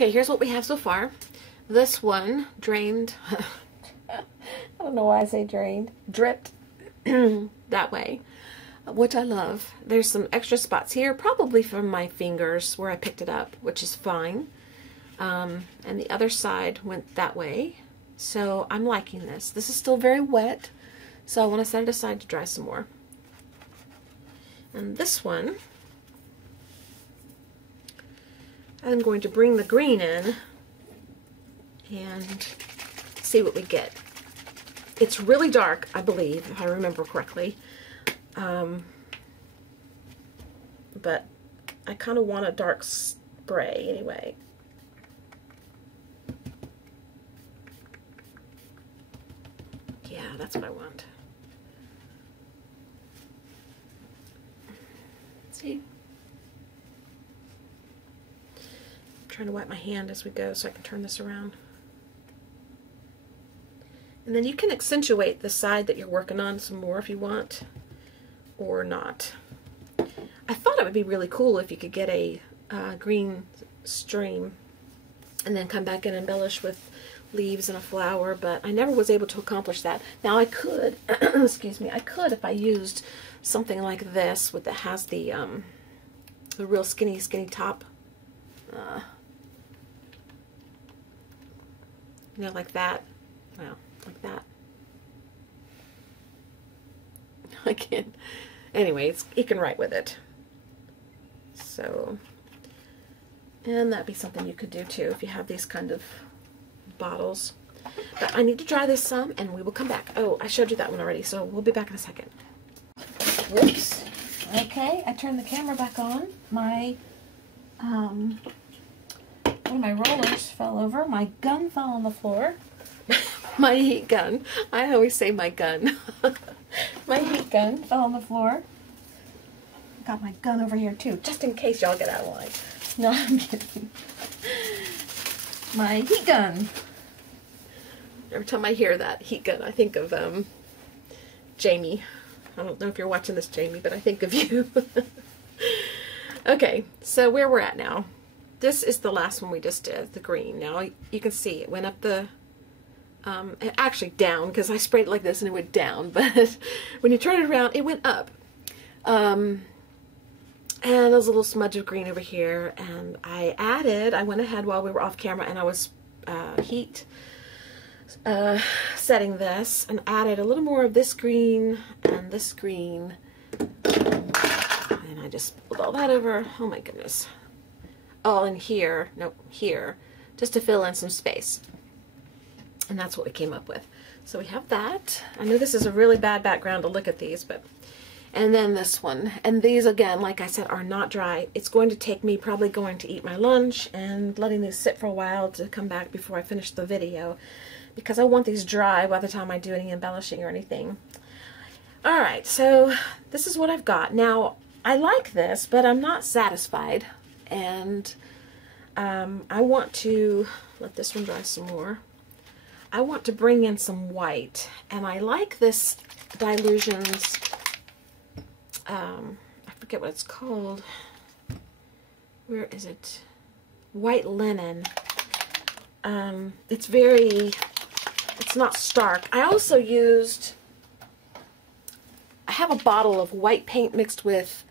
Okay, here's what we have so far. This one drained. I don't know why I say drained. Dripped that way, which I love. There's some extra spots here, probably from my fingers where I picked it up, which is fine. And the other side went that way. So I'm liking this. This is still very wet, so I want to set it aside to dry some more. And this one, I'm going to bring the green in and see what we get. It's really dark, I believe, if I remember correctly. But I kind of want a dark spray anyway. Yeah, that's what I want. See? I'm trying to wipe my hand as we go so I can turn this around. And then you can accentuate the side that you're working on some more if you want, or not. I thought it would be really cool if you could get a green stream and then come back and embellish with leaves and a flower, but I never was able to accomplish that. Now I could, excuse me, I could if I used something like this that has the real skinny top. You know, like that. Well, like that. I can't. Anyway, you can write with it. So, and that'd be something you could do too if you have these kind of bottles. But I need to dry this some and we will come back. Oh, I showed you that one already, so we'll be back in a second. Whoops. Okay, I turned the camera back on. My, one of my rollers fell over. My gun fell on the floor. My heat gun. I always say my gun. My heat gun fell on the floor. Got my gun over here too, just in case y'all get out of line. No, I'm kidding. My heat gun. Every time I hear that heat gun, I think of Jamie. I don't know if you're watching this, Jamie, but I think of you. Okay, so where we're at now. This is the last one we just did, the green. Now you can see it went up the, actually down, because I sprayed it like this and it went down, but when you turn it around, it went up. And there's a little smudge of green over here, and I went ahead while we were off camera and I was setting this, and added a little more of this green and this green, and I just spilled all that over. Oh my goodness. All in here, no, here, just to fill in some space. And that's what we came up with. So we have that. I know this is a really bad background to look at these, but, and then this one. And these, again, like I said, are not dry. It's going to take me probably going to eat my lunch and letting these sit for a while to come back before I finish the video, because I want these dry by the time I do any embellishing or anything. Alright, so this is what I've got. Now, I like this, but I'm not satisfied. And I want to let this one dry some more. I want to bring in some white, and I like this Dylusions, I forget what it's called. Where is it? White linen. It's not stark. I also used, I have a bottle of white paint mixed with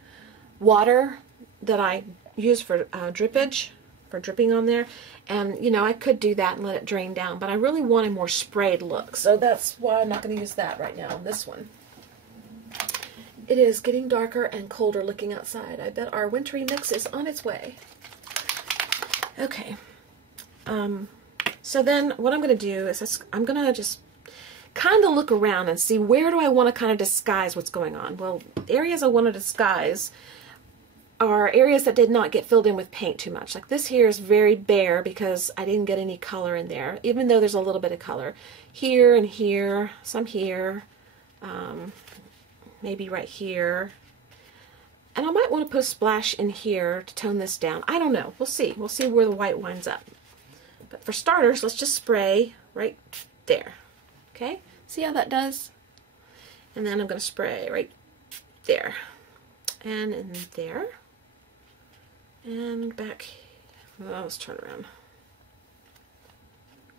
water that I use for drippage, for dripping on there, and you know, I could do that and let it drain down, but I really want a more sprayed look, so that's why I'm not going to use that right now on this one. It is getting darker and colder looking outside. I bet our wintry mix is on its way. Okay, so then what I'm going to do is I'm going to just kind of look around and see where do I want to kind of disguise what's going on. Well, the areas I want to disguise are areas that did not get filled in with paint too much. Like this here is very bare because I didn't get any color in there, even though there's a little bit of color. Here and here, some here, maybe right here. And I might want to put a splash in here to tone this down. I don't know. We'll see. We'll see where the white winds up. But for starters, let's just spray right there. Okay? See how that does? And then I'm going to spray right there. And in there. And back. Well, let's turn around.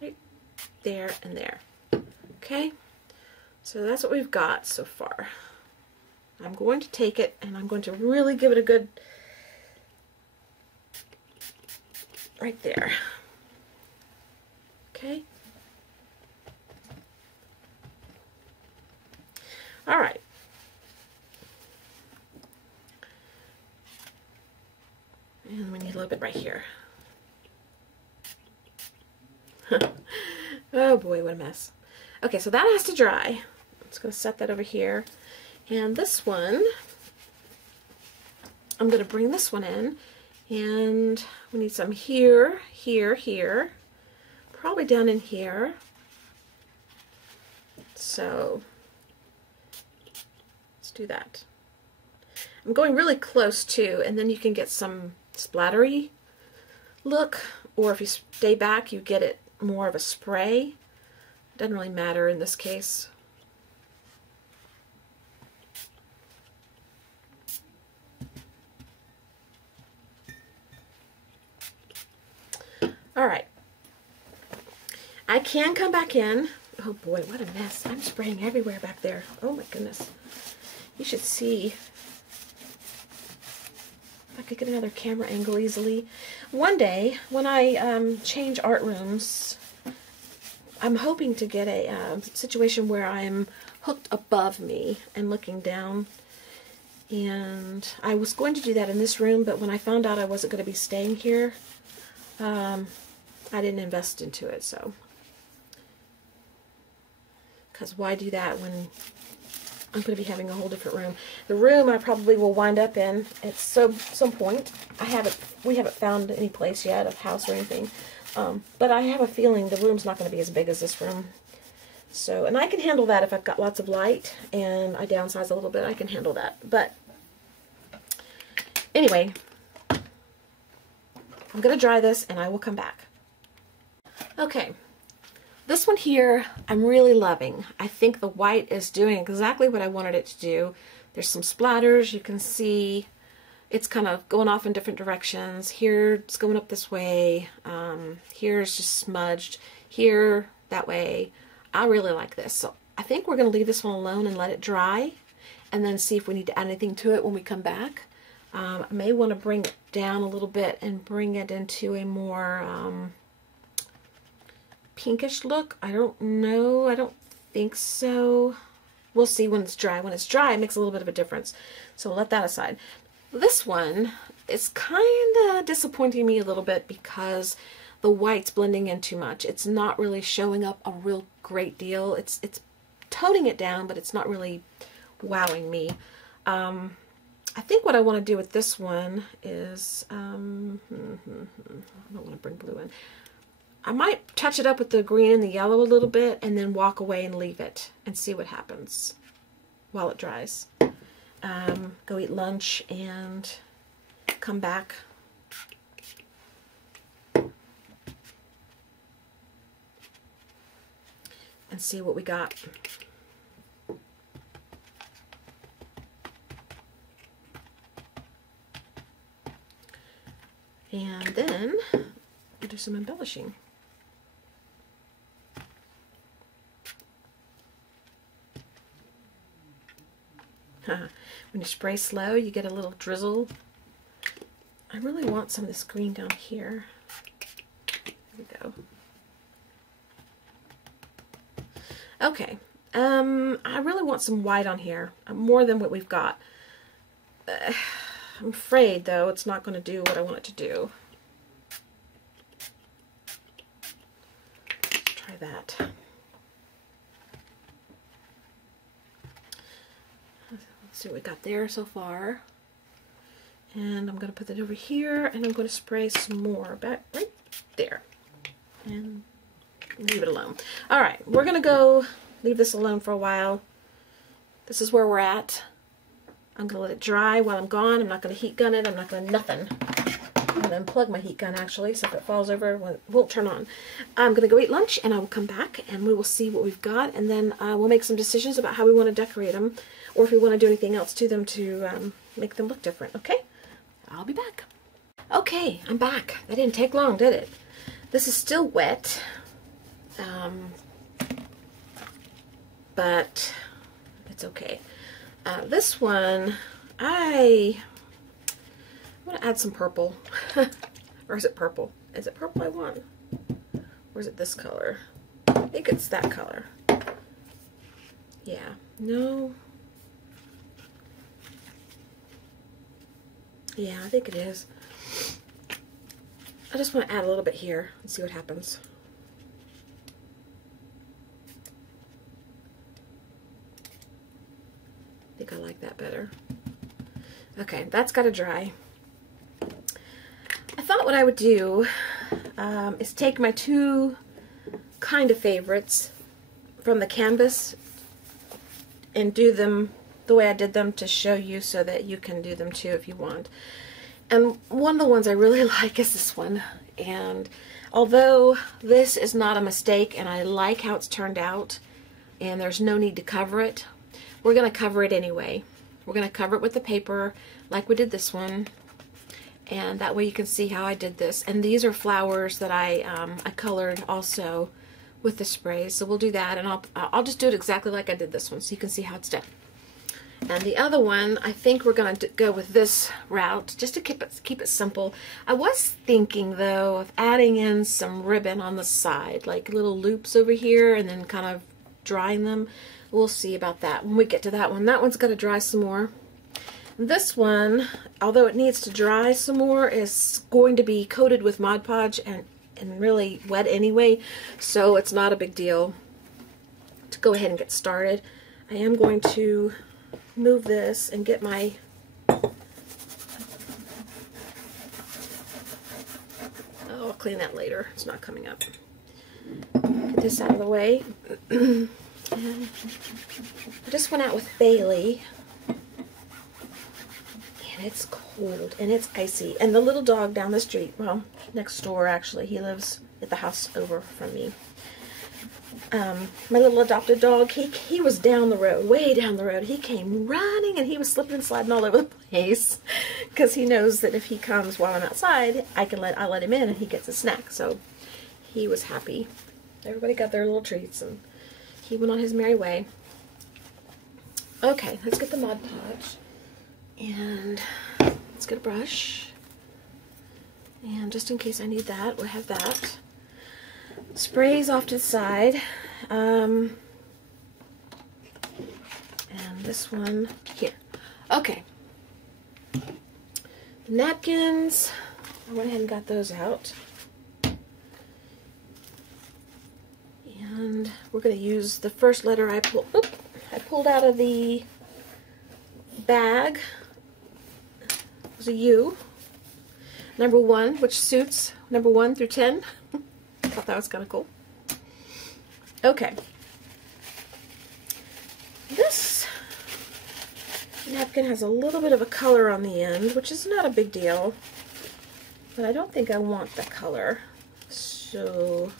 right there and there. Okay, so that's what we've got so far. I'm going to take it and I'm going to really give it a good, right there. Okay. All right. And we need a little bit right here. Oh boy, what a mess. Okay, so that has to dry. I'm just going to set that over here. And this one, I'm going to bring this one in. And we need some here, here, here. Probably down in here. So let's do that. I'm going really close too, and then you can get some splattery look, or if you stay back you get it more of a spray. Doesn't really matter in this case. Alright, I can come back in. Oh boy, what a mess. I'm spraying everywhere back there. Oh my goodness. You should see. If I could get another camera angle easily. One day, when I change art rooms, I'm hoping to get a situation where I'm hooked above me and looking down. And I was going to do that in this room, but when I found out I wasn't going to be staying here, I didn't invest into it, so. Because why do that when I'm going to be having a whole different room? The room I probably will wind up in at some point. We haven't found any place yet, a house or anything. But I have a feeling the room's not going to be as big as this room. So, and I can handle that if I've got lots of light and I downsize a little bit. I can handle that. But anyway, I'm going to dry this and I will come back. Okay. This one here, I'm really loving. I think the white is doing exactly what I wanted it to do. There's some splatters. You can see it's kind of going off in different directions. Here, it's going up this way. Here's just smudged. Here, that way. I really like this. So I think we're going to leave this one alone and let it dry, and then see if we need to add anything to it when we come back. I may want to bring it down a little bit and bring it into a more pinkish look. I don't know. I don't think so. We'll see when it's dry. When it's dry, it makes a little bit of a difference. So we'll let that aside. This one is kind of disappointing me a little bit because the white's blending in too much. It's not really showing up a real great deal. It's toning it down, but it's not really wowing me. I think what I want to do with this one is, I don't want to bring blue in. I might touch it up with the green and the yellow a little bit and then walk away and leave it and see what happens while it dries. Go eat lunch and come back. And see what we got. And then we'll do some embellishing. When you spray slow, you get a little drizzle. I really want some of this green down here. There we go. Okay, I really want some white on here, more than what we've got. I'm afraid, though, it's not going to do what I want it to do. Let's try that. Let's see what we got there so far. And I'm going to put that over here, and I'm going to spray some more back right there. And leave it alone. Alright, we're going to go leave this alone for a while. This is where we're at. I'm going to let it dry while I'm gone. I'm not going to heat gun it. I'm not going to nothing. I'm going to unplug my heat gun actually, so if it falls over, it won't turn on. I'm going to go eat lunch and I will come back and we will see what we've got, and then we'll make some decisions about how we want to decorate them, or if we want to do anything else to them to make them look different, okay? I'll be back. Okay, I'm back. That didn't take long, did it? This is still wet. But it's okay. This one, I want to add some purple. Or is it purple? Is it purple I want? Or is it this color? I think it's that color. Yeah. No. Yeah, I think it is. I just want to add a little bit here and see what happens. I think I like that better. Okay, that's got to dry. I thought what I would do is take my two kind of favorites from the canvas and do them the way I did them to show you so that you can do them too if you want. And one of the ones I really like is this one. And although this is not a mistake and I like how it's turned out and there's no need to cover it, we're going to cover it anyway. We're going to cover it with the paper like we did this one. And that way you can see how I did this. And these are flowers that I colored also with the sprays. So we'll do that, and I'll just do it exactly like I did this one so you can see how it's done. And the other one, I think we're going to go with this route just to keep it simple. I was thinking though of adding in some ribbon on the side, like little loops over here, and then kind of drying them. We'll see about that when we get to that one. That one's going to dry some more. This one, although it needs to dry some more, is going to be coated with Mod Podge and really wet anyway, so it's not a big deal to go ahead and get started. I am going to move this and get my I'll clean that later. It's not coming up. Get this out of the way. And I just went out with Bailey. It's cold and it's icy, and the little dog down the street, well, next door actually, he lives at the house over from me. My little adopted dog, he was down the road, way down the road. He came running and he was slipping and sliding all over the place because he knows that if he comes while I'm outside, I'll let him in and he gets a snack. So he was happy. Everybody got their little treats and he went on his merry way. Okay, let's get the Mod Podge. And let's get a brush. And just in case I need that, we'll have that. Sprays off to the side. And this one here. Okay. The napkins, I went ahead and got those out. And we're going to use the first letter I pulled out of the bag. Was a U. Number 1, which suits number 1 through 10. Thought that was kind of cool. Okay. This napkin has a little bit of a color on the end, which is not a big deal. But I don't think I want the color. So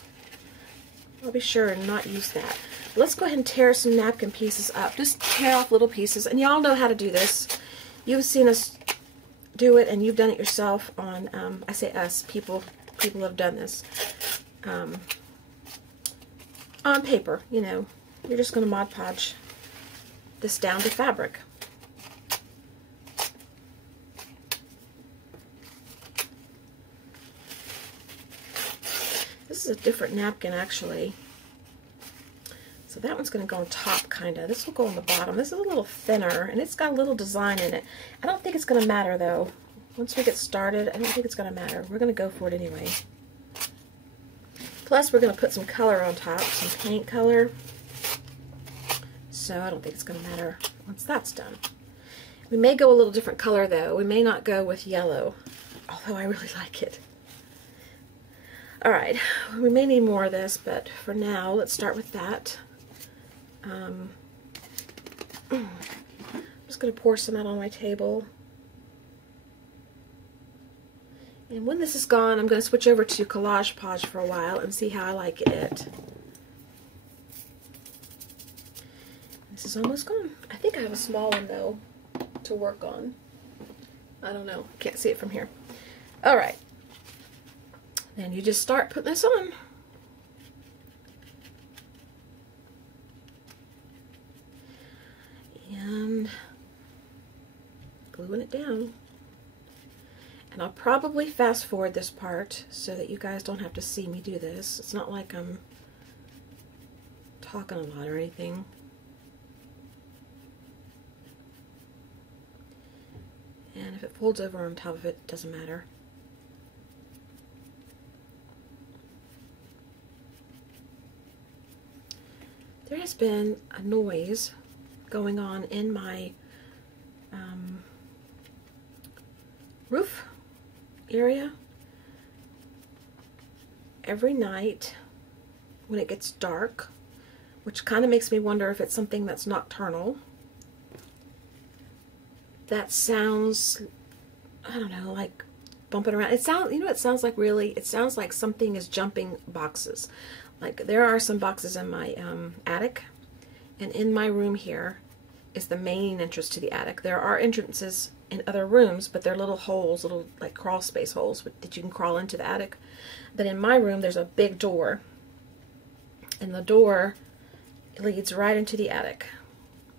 I'll be sure and not use that. Let's go ahead and tear some napkin pieces up. Just tear off little pieces. And y'all know how to do this. You've seen us do it, and you've done it yourself on, I say us, people have done this. On paper, you know. You're just going to Mod Podge this down to fabric. This is a different napkin, actually. So that one's going to go on top, kind of. This will go on the bottom. This is a little thinner, and it's got a little design in it. I don't think it's going to matter, though. Once we get started, I don't think it's going to matter. We're going to go for it anyway. Plus, we're going to put some color on top, some paint color. So I don't think it's going to matter once that's done. We may go a little different color, though. We may not go with yellow, although I really like it. Alright, we may need more of this, but for now, let's start with that. I'm just going to pour some out on my table. And when this is gone, I'm going to switch over to Collage Podge for a while and see how I like it. This is almost gone. I think I have a small one, though, to work on. I don't know. Can't see it from here. Alright. Then you just start putting this on. and gluing it down. And I'll probably fast forward this part so that you guys don't have to see me do this. It's not like I'm talking a lot or anything. And if it folds over on top of it, it doesn't matter. There has been a noise going on in my roof area every night when it gets dark, which kind of makes me wonder if it's something that's nocturnal. That sounds, I don't know, like bumping around. It sounds, you know, it sounds like really, it sounds like something is jumping boxes. Like there are some boxes in my attic, and in my room here is the main entrance to the attic. There are entrances in other rooms, but they're little holes, little like crawl space holes that you can crawl into the attic. But in my room, there's a big door, and the door leads right into the attic,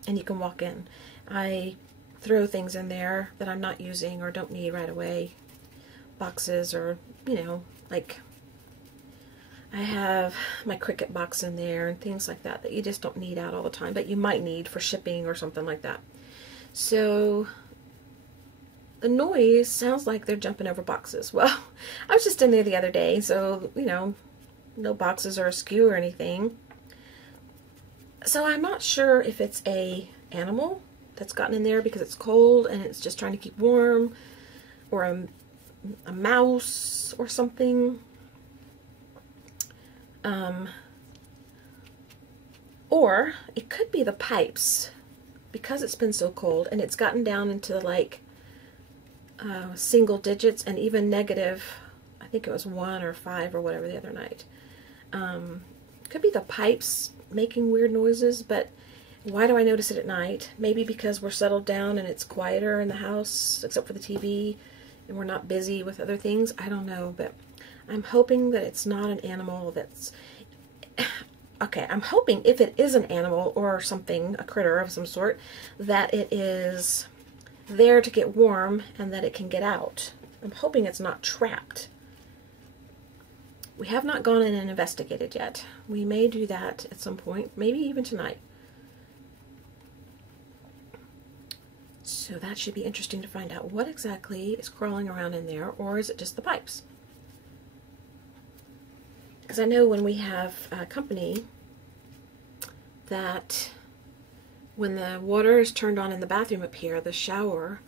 and you can walk in. I throw things in there that I'm not using or don't need right away, boxes, or, you know, like I have my Cricut box in there and things like that that you just don't need out all the time, but you might need for shipping or something like that. So the noise sounds like they're jumping over boxes. Well, I was just in there the other day, so, you know, no boxes are askew or anything. So I'm not sure if it's a animal that's gotten in there because it's cold and it's just trying to keep warm, or a mouse or something. Or it could be the pipes, because it's been so cold and it's gotten down into like single digits and even negative. I think it was 1 or 5 or whatever the other night. Could be the pipes making weird noises, but why do I notice it at night? Maybe because we're settled down and it's quieter in the house, except for the TV, and we're not busy with other things. I don't know, but I'm hoping that it's not an animal that's... Okay, I'm hoping if it is an animal or something, a critter of some sort, that it is there to get warm and that it can get out. I'm hoping it's not trapped. We have not gone in and investigated yet. We may do that at some point, maybe even tonight. So that should be interesting to find out what exactly is crawling around in there, or is it just the pipes? Because I know when we have company, that when the water is turned on in the bathroom up here, the shower,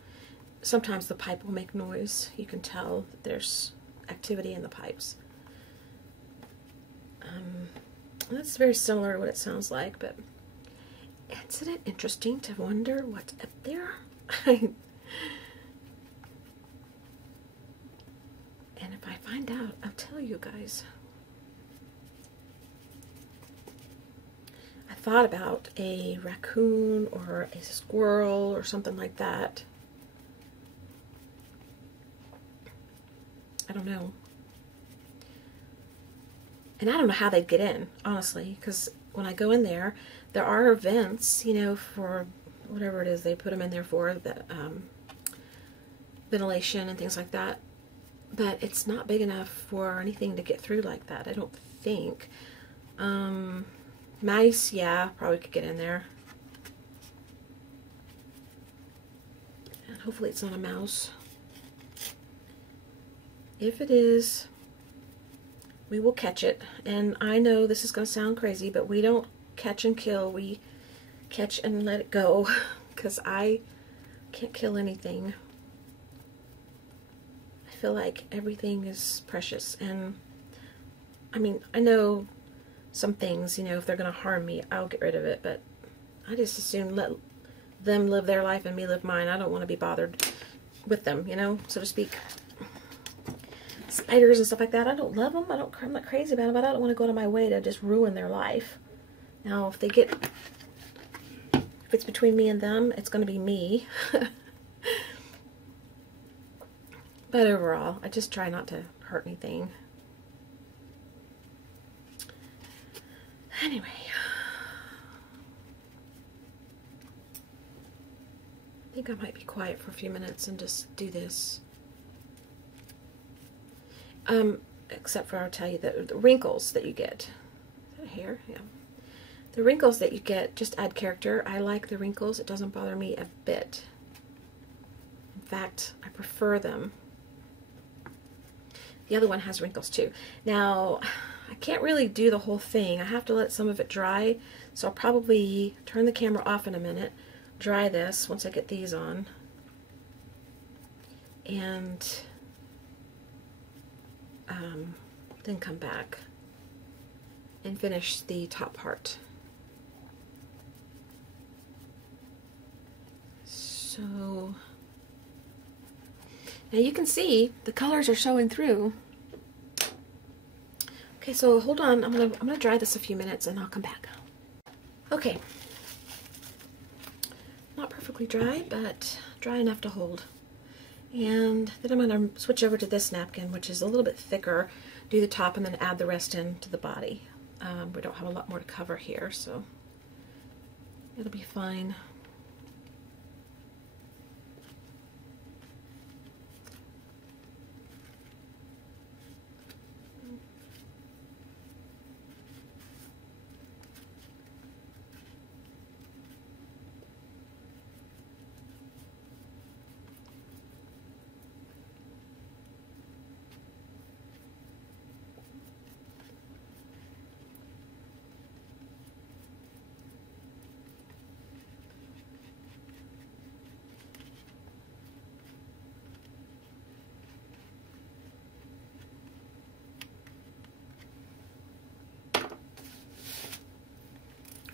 sometimes the pipe will make noise. You can tell that there's activity in the pipes. That's very similar to what it sounds like, but isn't it interesting to wonder what's up there? And if I find out, I'll tell you guys. I thought about a raccoon or a squirrel or something like that. I don't know. And I don't know how they'd get in, honestly, because when I go in there, there are vents, you know, for whatever it is they put them in there for, the ventilation and things like that. But it's not big enough for anything to get through like that, I don't think. Mice, yeah, probably could get in there. And hopefully it's not a mouse. If it is, we will catch it. And I know this is going to sound crazy, but we don't catch and kill. We catch and let it go, because I can't kill anything. I feel like everything is precious. And I mean, I know some things, you know, if they're going to harm me, I'll get rid of it, but I just assume let them live their life and me live mine. I don't want to be bothered with them, you know, so to speak. Spiders and stuff like that, I don't love them. I'm not crazy about them, but I don't want to go out of my way to just ruin their life. Now, if it's between me and them, it's going to be me. But overall, I just try not to hurt anything. Anyway. think I might be quiet for a few minutes and just do this. Except for I'll tell you that the wrinkles that you get. Is that hair? Yeah. The wrinkles that you get just add character. I like the wrinkles. It doesn't bother me a bit. In fact, I prefer them. The other one has wrinkles too. Now, I can't really do the whole thing. I have to let some of it dry. So I'll probably turn the camera off in a minute, dry this once I get these on, and then come back and finish the top part. So now you can see the colors are showing through. Okay, so hold on. I'm gonna dry this a few minutes and I'll come back. Okay, not perfectly dry, but dry enough to hold. And then I'm going to switch over to this napkin, which is a little bit thicker, do the top and then add the rest into the body. We don't have a lot more to cover here, so it'll be fine.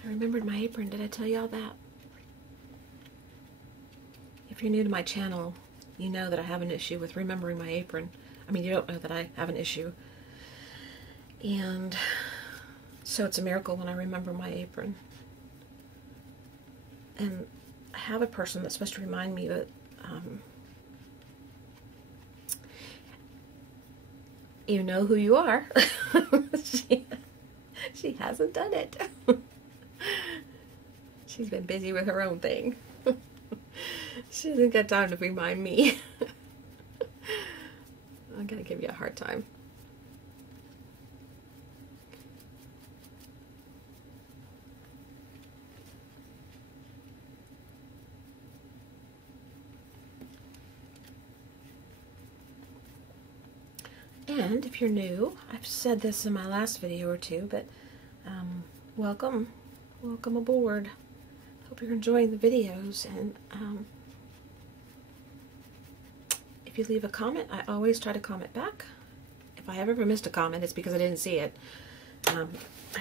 I remembered my apron. Did I tell you all that? If you're new to my channel, you know that I have an issue with remembering my apron. I mean, you don't know that I have an issue. And so it's a miracle when I remember my apron. And I have a person that's supposed to remind me, but you know who you are. She hasn't done it. She's been busy with her own thing. She hasn't got time to remind me. I'm gonna give you a hard time. And if you're new, I've said this in my last video or two, but welcome aboard. Hope you're enjoying the videos, and if you leave a comment, I always try to comment back. If I have ever missed a comment, it's because I didn't see it. I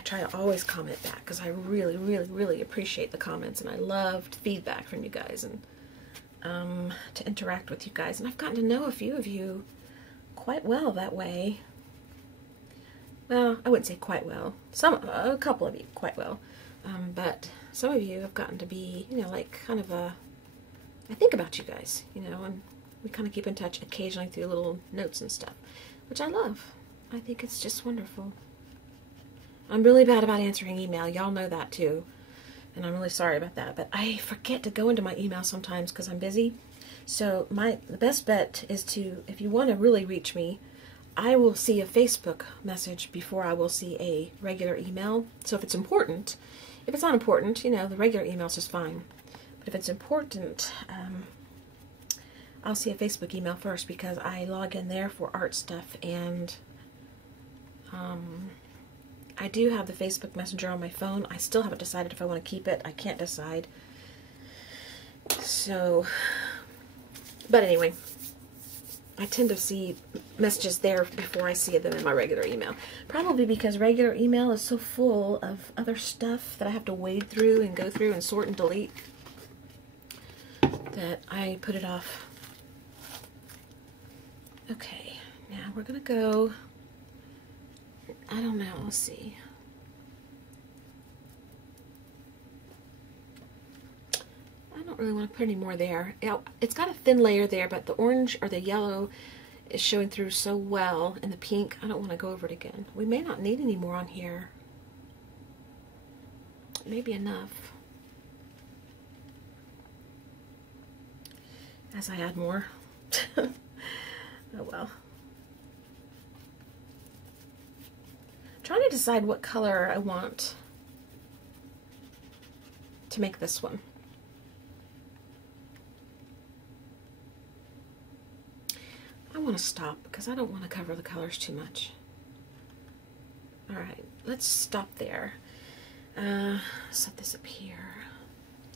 try to always comment back because I really, really, really appreciate the comments, and I loved feedback from you guys, and to interact with you guys. And I've gotten to know a few of you quite well that way. Well, I wouldn't say quite well. A couple of you quite well. But some of you have gotten to be, you know, like kind of I think about you guys, you know, and we kind of keep in touch occasionally through little notes and stuff, which I love. I think it's just wonderful. I'm really bad about answering email. Y'all know that too. And I'm really sorry about that. But I forget to go into my email sometimes because I'm busy. So the best bet is to, if you want to really reach me, I will see a Facebook message before I will see a regular email. So if it's important, if it's not important, you know, the regular email is just fine. But if it's important, I'll see a Facebook email first because I log in there for art stuff, and I do have the Facebook Messenger on my phone. I still haven't decided if I want to keep it. I can't decide. So, but anyway, I tend to see messages there before I see them in my regular email. Probably because regular email is so full of other stuff that I have to wade through and go through and sort and delete that I put it off. Okay, now we're going to go, I don't know, let's see. I don't really want to put any more there. It's got a thin layer there, but the orange or the yellow is showing through so well, and the pink, I don't want to go over it again. We may not need any more on here. Maybe enough. as I add more. Oh well. Trying to decide what color I want to make this one. I want to stop because I don't want to cover the colors too much. Alright, let's stop there. Set this up here.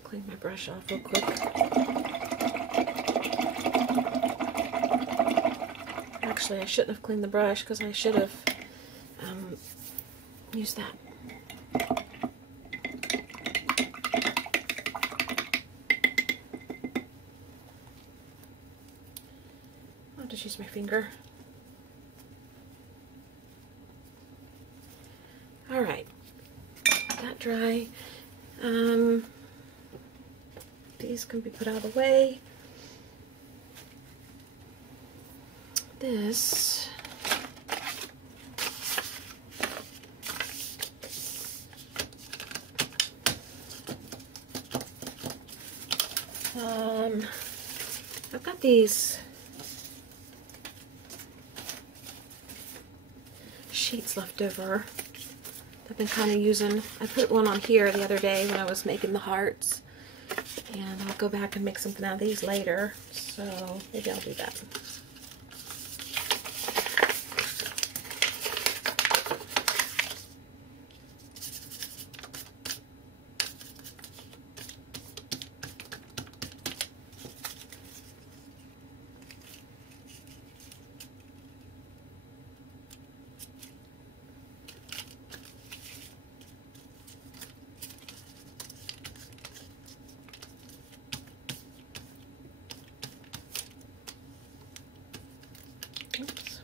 Clean my brush off real quick. Actually, I shouldn't have cleaned the brush because I should have used that. I'll just use my finger. Alright, that dry. These can be put out of the way. This I've got these sheets left over. I've been kind of using. I put one on here the other day when I was making the hearts, and I'll go back and make something out of these later, so maybe I'll do that. Oops.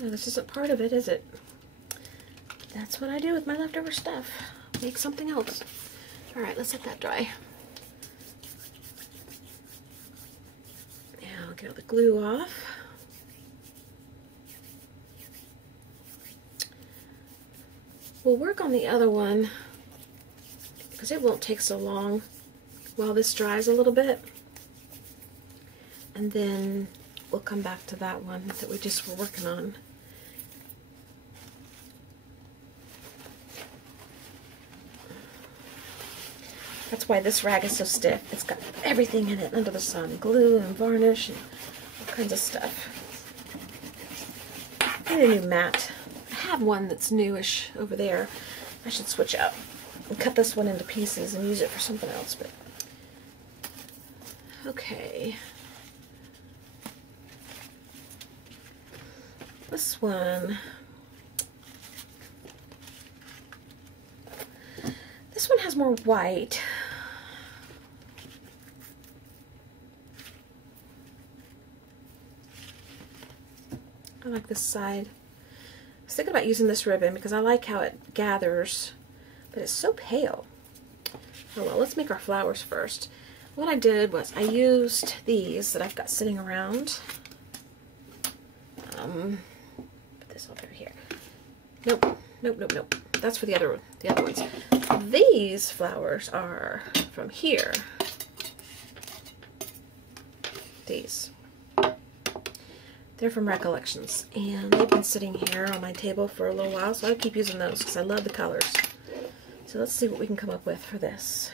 No, this isn't part of it, is it? That's what I do with my leftover stuff. Make something else. Alright, let's let that dry. Now I'll get all the glue off. We'll work on the other one because it won't take so long while this dries a little bit, and then we'll come back to that one that we just were working on. That's why this rag is so stiff. It's got everything in it under the sun, glue and varnish and all kinds of stuff. I need a new mat. I have one that's newish over there. I should switch out and cut this one into pieces and use it for something else. But okay, this one has more white. I like this side. I was thinking about using this ribbon because I like how it gathers, but it's so pale. Oh well, let's make our flowers first. What I did was I used these that I've got sitting around. Put this over here. Nope, nope, nope, nope. That's for the other ones. These flowers are from here. These. They're from Recollections, and they've been sitting here on my table for a little while, so I'll keep using those because I love the colors. So let's see what we can come up with for this.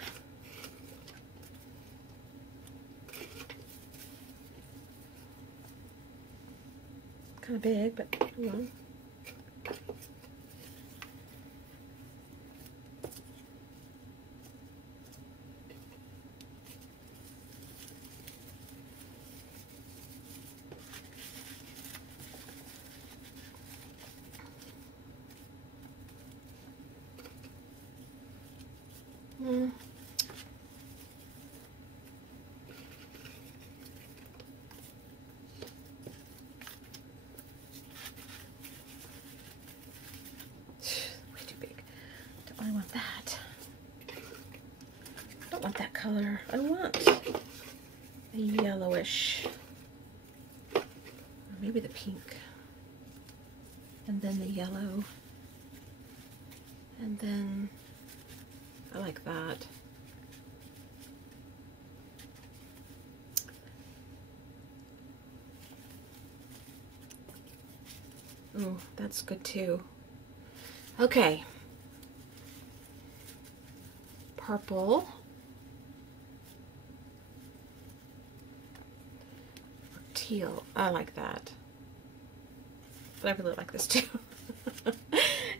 Kind of big, but oh well. Color. I want a yellowish, or maybe the pink. and then the yellow, and then I like that. Oh, that's good too. Okay. Purple. Teal. I like that. But I really like this too.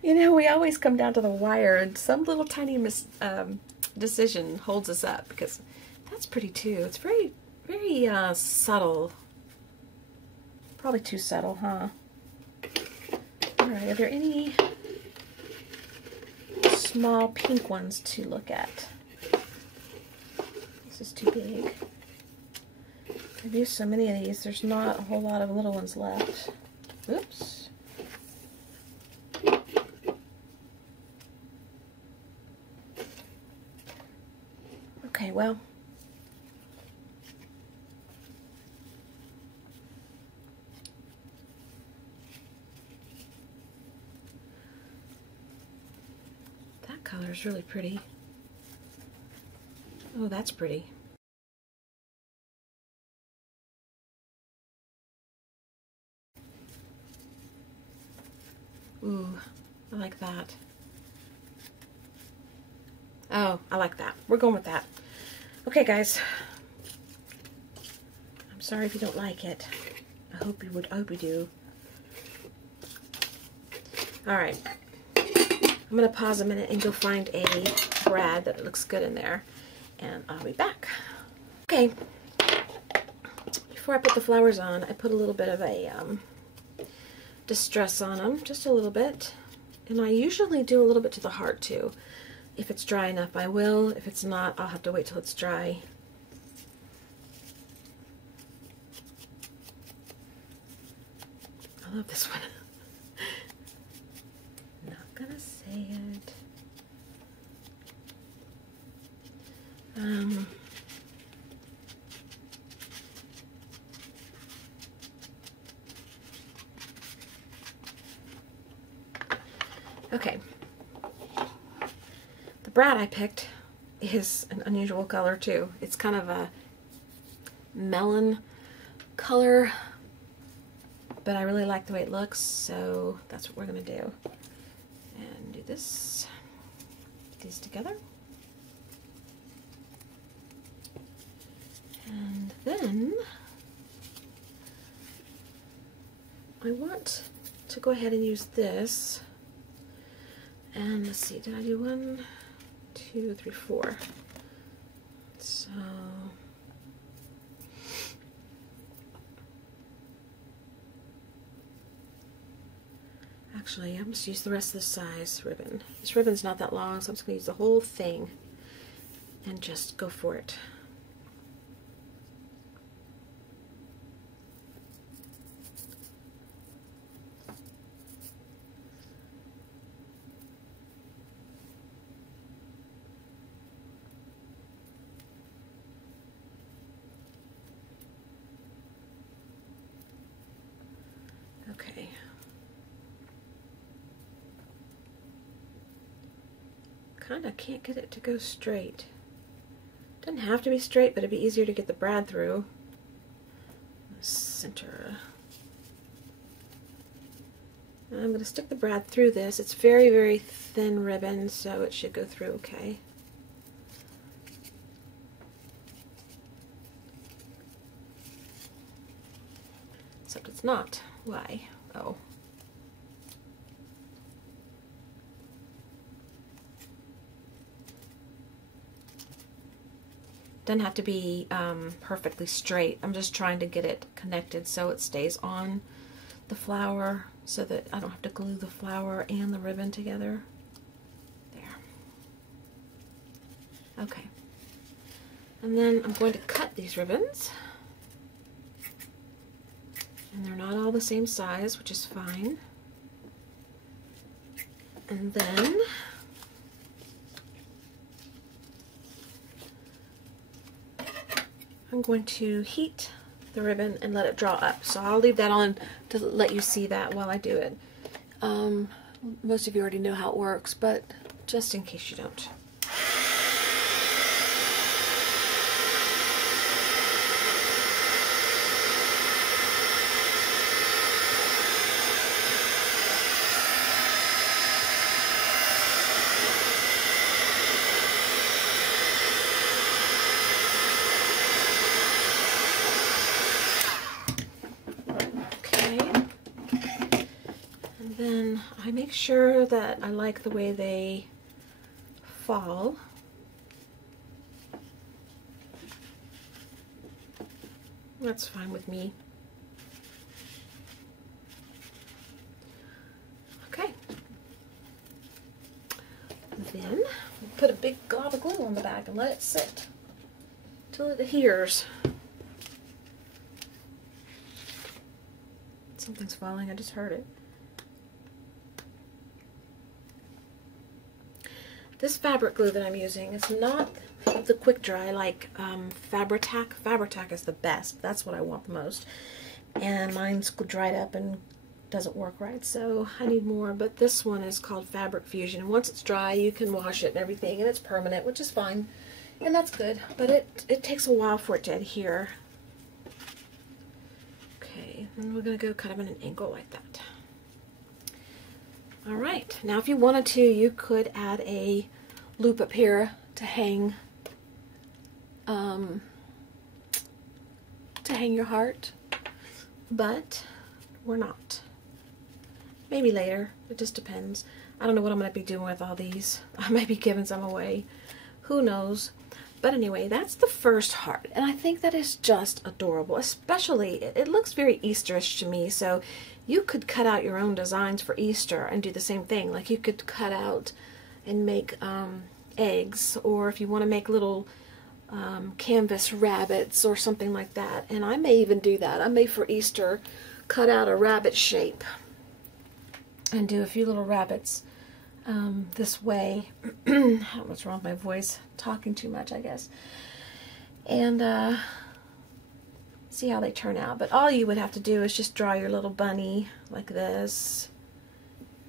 You know, we always come down to the wire, and some little tiny decision holds us up, because that's pretty too. It's very, very subtle. Probably too subtle, huh? Alright, are there any small pink ones to look at? This is too big. I've used so many of these, there's not a whole lot of little ones left. Oops. Okay, well. That color is really pretty. Oh, that's pretty. Ooh, I like that. Oh, I like that. We're going with that. Okay, guys. I'm sorry if you don't like it. I hope you would. I hope you do. All right. I'm gonna pause a minute and go find a brad that looks good in there, and I'll be back. Okay. Before I put the flowers on, I put a little bit of a distress on them, just a little bit, and I usually do a little bit to the heart too. If it's dry enough, I will. If it's not, I'll have to wait till it's dry. I love this one. Not gonna say it. Okay. The brad I picked is an unusual color too. It's kind of a melon color, but I really like the way it looks, so that's what we're gonna do. And do this, put these together. And then I want to go ahead and use this. And let's see, did I do 1, 2, 3, 4? So actually, I'm just use the rest of the size ribbon. This ribbon's not that long, so I'm just gonna use the whole thing and just go for it. Okay. Kinda can't get it to go straight. Doesn't have to be straight, but it'd be easier to get the brad through. Center. And I'm gonna stick the brad through this. It's very, very thin ribbon, so it should go through okay. Except it's not. Why? Oh. Doesn't have to be perfectly straight. I'm just trying to get it connected so it stays on the flower, so that I don't have to glue the flower and the ribbon together. There. Okay. And then I'm going to cut these ribbons. And they're not all the same size, which is fine. And then I'm going to heat the ribbon and let it draw up. So I'll leave that on to let you see that while I do it. Most of you already know how it works, but just in case you don't. Then I make sure that I like the way they fall. That's fine with me. Okay. Then put a big glob of glue on the back and let it sit till it adheres. Something's falling, I just heard it. This fabric glue that I'm using is not the quick dry like Fabri-Tac. Fabri-Tac is the best. That's what I want the most. And mine's dried up and doesn't work right, so I need more. But this one is called Fabric Fusion. And once it's dry, you can wash it and everything, and it's permanent, which is fine. And that's good. But it takes a while for it to adhere. Okay, and we're going to go kind of in an angle like that. Alright, now if you wanted to, you could add a loop up here to hang your heart, but we're not. Maybe later, it just depends. I don't know what I'm going to be doing with all these. I might be giving some away. Who knows? But anyway, that's the first heart, and I think that is just adorable. Especially, it looks very Easterish to me, so you could cut out your own designs for Easter and do the same thing. Like you could cut out and make eggs, or if you want to make little canvas rabbits or something like that. And I may even do that. I may for Easter cut out a rabbit shape and do a few little rabbits this way. I don't know what's wrong with my voice. Talking too much, I guess. And see how they turn out. But all you would have to do is just draw your little bunny like this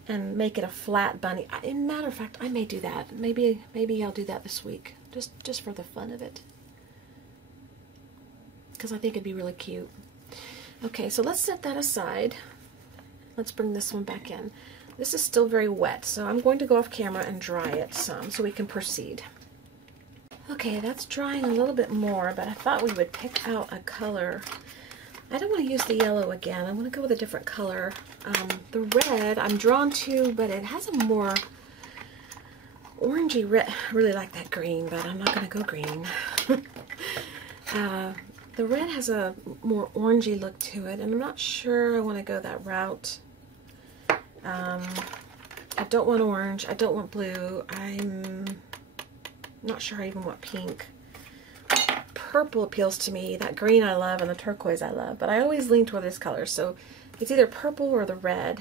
and make it a flat bunny. Matter of fact, I may do that. Maybe I'll do that this week, just for the fun of it, because I think it'd be really cute. Okay, so let's set that aside. Let's bring this one back in. This is still very wet, so I'm going to go off camera and dry it some so we can proceed. Okay, that's drying a little bit more, but I thought we would pick out a color. I don't want to use the yellow again. I want to go with a different color. The red I'm drawn to, but it has a more orangey red. I really like that green, but I'm not going to go green. The red has a more orangey look to it, and I'm not sure I want to go that route. I don't want orange. I don't want blue. I'm not sure I even want pink. Purple appeals to me. That green I love and the turquoise I love, but I always lean toward this color, so it's either purple or the red.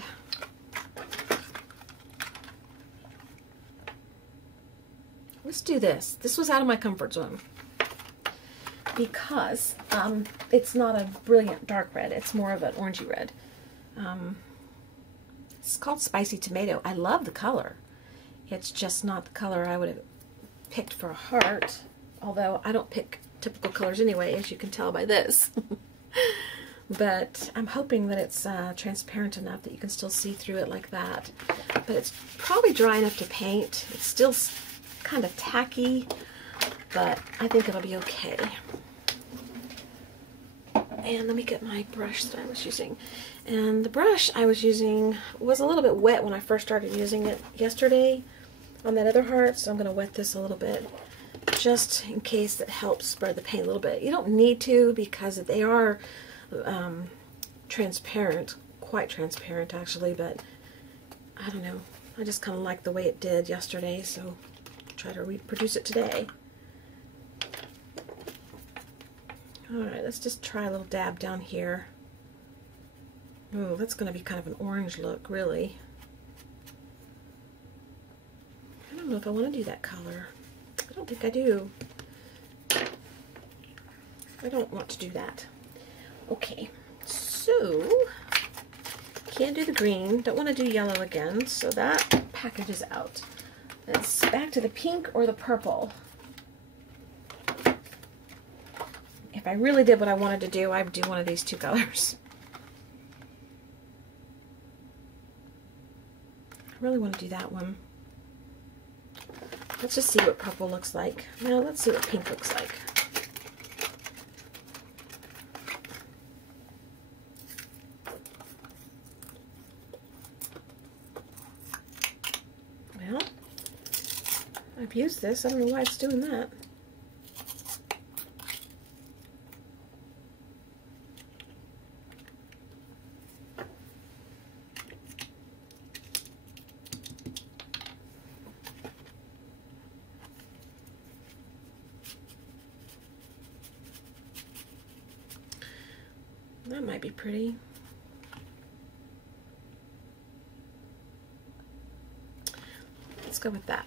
Let's do this. This was out of my comfort zone because it's not a brilliant dark red. It's more of an orangey red. It's called Spicy Tomato. I love the color. It's just not the color I would have picked for a heart, although I don't pick typical colors anyway, as you can tell by this. But I'm hoping that it's transparent enough that you can still see through it like that. But it's probably dry enough to paint. It's still kind of tacky, but I think it'll be okay. And let me get my brush that I was using. And the brush I was using was a little bit wet when I first started using it yesterday on that other heart, so I'm going to wet this a little bit just in case it helps spread the paint a little bit. You don't need to because they are transparent, quite transparent actually, but I don't know. I just kind of like the way it did yesterday, so I'll try to reproduce it today. Alright, let's just try a little dab down here. Oh, that's going to be kind of an orange look, really. I don't know if I want to do that color. I don't think I do. I don't want to do that. Okay, so Can't do the green. Don't want to do yellow again, so that package is out. It's back to the pink or the purple. If I really did what I wanted to do, I would do one of these two colors. I really want to do that one. Let's just see what purple looks like. No, let's see what pink looks like. Well, I've used this. I don't know why it's doing that. That might be pretty. Let's go with that.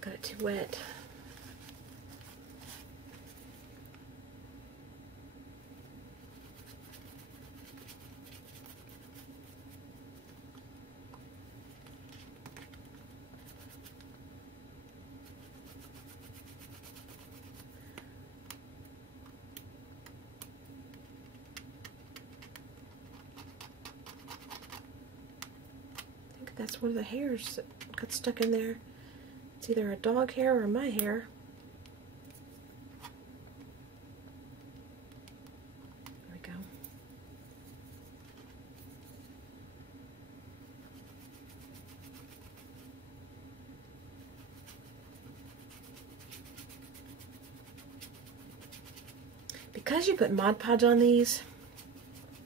Got it too wet. I think that's one of the hairs that got stuck in there. It's either a dog hair or my hair. There we go. Because you put Mod Podge on these,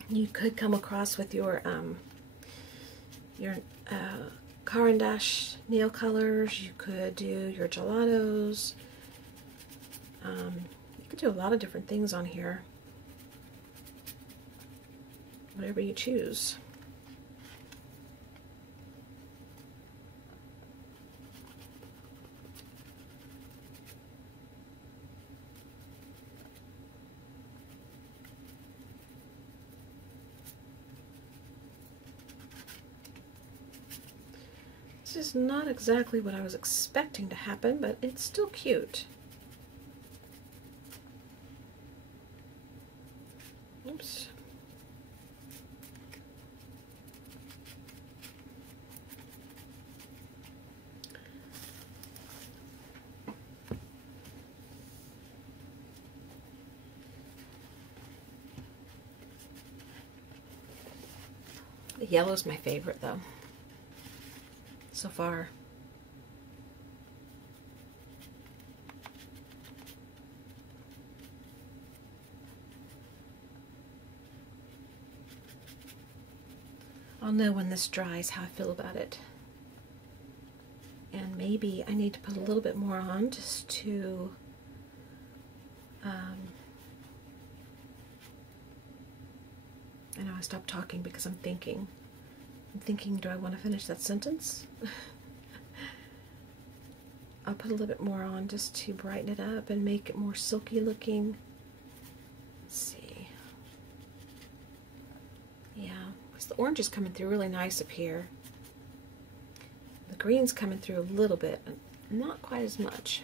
you could come across with your Caran d'Ache nail colors. You could do your gelatos. You could do a lot of different things on here. Whatever you choose. This is not exactly what I was expecting to happen, but it's still cute. Oops. The yellow is my favorite, though, so far. I'll know when this dries how I feel about it. And maybe I need to put a little bit more on just to I know I stopped talking because I'm thinking. Do I want to finish that sentence? I'll put a little bit more on just to brighten it up and make it more silky looking. Let's see. Yeah, because the orange is coming through really nice up here. The green's coming through a little bit, but not quite as much.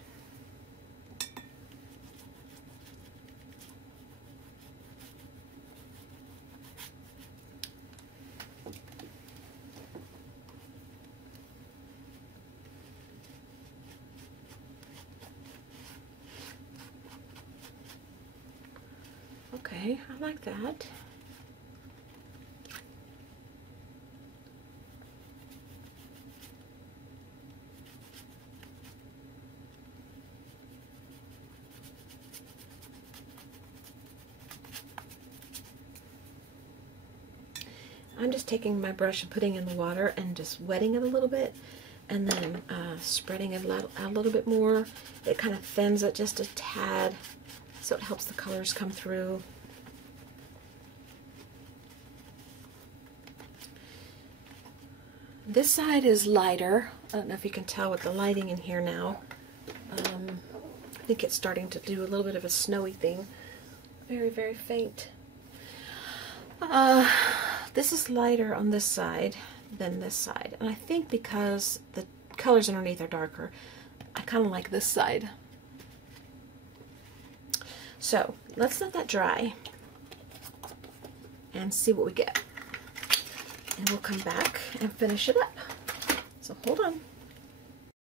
Okay, I like that. I'm just taking my brush and putting it in the water and just wetting it a little bit and then spreading it out a little bit more. It kind of thins it just a tad, so it helps the colors come through. This side is lighter. I don't know if you can tell with the lighting in here now. I think it's starting to do a little bit of a snowy thing. Very, very faint. This is lighter on this side than this side. And I think because the colors underneath are darker, I kind of like this side. So let's let that dry and see what we get. And we'll come back and finish it up. So hold on.